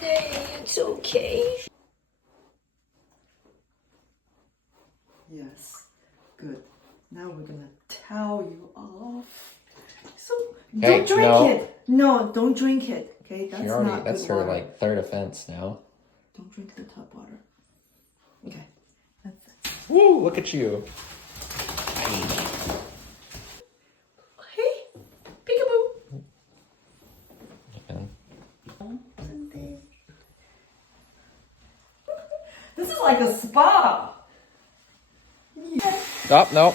today. It's okay. Yes. Good. Now we're gonna towel you off. So Hey, don't drink no. it. No, don't drink it. Okay, that's not That's good her water. like third offense now. Don't drink the tub water. Okay. That's it. Woo! Look at you. Hey, peekaboo. And This is like a spa. oh no.